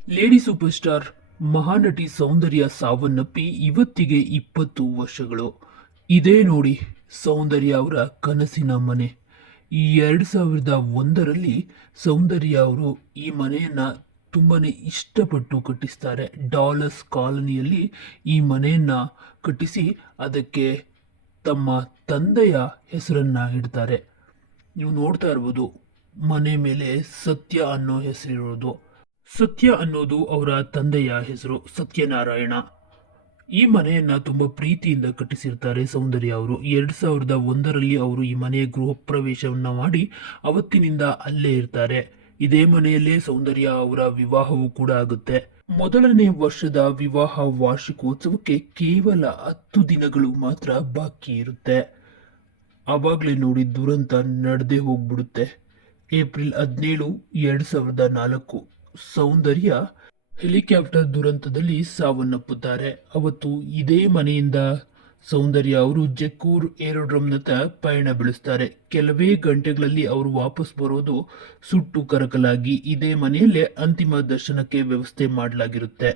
Lady super star Mahanati ಸೌಂದರ್ಯ ಸಾವನ್ನಪ್ಪಿ ಇವತ್ತಿಗೆ 20 ವರ್ಷಗಳು. ಇದೇ ನೋಡಿ ಸೌಂದರ್ಯ ಅವರ ಕನಸಿನ ಮನೆ. 2001ರಲ್ಲಿ ಸೌಂದರ್ಯ ಅವರು ಈ ಮನೆಯನ್ನ ತುಂಬಾನೇ ಇಷ್ಟಪಟ್ಟು ಕಟ್ಟಿಸ್ತಾರೆ. ಡಾಲರ್ಸ್ ಕಾಲನಿಯಲ್ಲಿ ಈ ಮನೆಯನ್ನ ಕಟ್ಟಿಸಿ ಅದಕ್ಕೆ ತಮ್ಮ ತಂದೆಯ ಹೆಸರನ್ನ ಇಡ್ತಾರೆ. ನೀವು ನೋಡ್ತಾ ಇರ್ಬೋದು, ಮನೆ ಮೇಲೆ ಸತ್ಯ ಅನ್ನೋ ಹೆಸರಿರೋದು. ಸತ್ಯ ಅನ್ನೋದು ಅವರ ತಂದೆಯ ಹೆಸರು, ಸತ್ಯನಾರಾಯಣ. ಈ ಮನೆಯನ್ನ ತುಂಬಾ ಪ್ರೀತಿಯಿಂದ ಕಟ್ಟಿಸಿರ್ತಾರೆ ಸೌಂದರ್ಯ ಅವರು. 2001ರಲ್ಲಿ ಅವರು ಈ ಮನೆಯ ಗೃಹ ಪ್ರವೇಶವನ್ನ ಮಾಡಿ ಅವತ್ತಿನಿಂದ ಅಲ್ಲೇ ಇರ್ತಾರೆ. ಇದೇ ಮನೆಯಲ್ಲೇ ಸೌಂದರ್ಯ ಅವರ ವಿವಾಹವೂ ಕೂಡ ಆಗುತ್ತೆ. ಮೊದಲನೇ ವರ್ಷದ ವಿವಾಹ ವಾರ್ಷಿಕೋತ್ಸವಕ್ಕೆ ಕೇವಲ 10 ದಿನಗಳು ಮಾತ್ರ ಬಾಕಿ ಇರುತ್ತೆ. ಆವಾಗಲೇ ನೋಡಿ ದುರಂತ ನಡೆದೇ ಹೋಗ್ಬಿಡುತ್ತೆ. ಏಪ್ರಿಲ್ 17, 2004 ಸೌಂದರ್ಯ ಹೆಲಿಕಾಪ್ಟರ್ ದುರಂತದಲ್ಲಿ ಸಾವನ್ನಪ್ಪುತ್ತಾರೆ. ಅವತ್ತು ಇದೇ ಮನೆಯಿಂದ ಸೌಂದರ್ಯ ಅವರು ಜಕ್ಕೂರ್ ಏರೋಡ್ರಮ್ನತ್ತ ಪಯಣ ಬೆಳೆಸ್ತಾರೆ. ಕೆಲವೇ ಗಂಟೆಗಳಲ್ಲಿ ಅವರು ವಾಪಸ್ ಬರೋದು ಸುಟ್ಟು ಕರಕಲಾಗಿ. ಇದೇ ಮನೆಯಲ್ಲೇ ಅಂತಿಮ ದರ್ಶನಕ್ಕೆ ವ್ಯವಸ್ಥೆ ಮಾಡಲಾಗಿರುತ್ತೆ.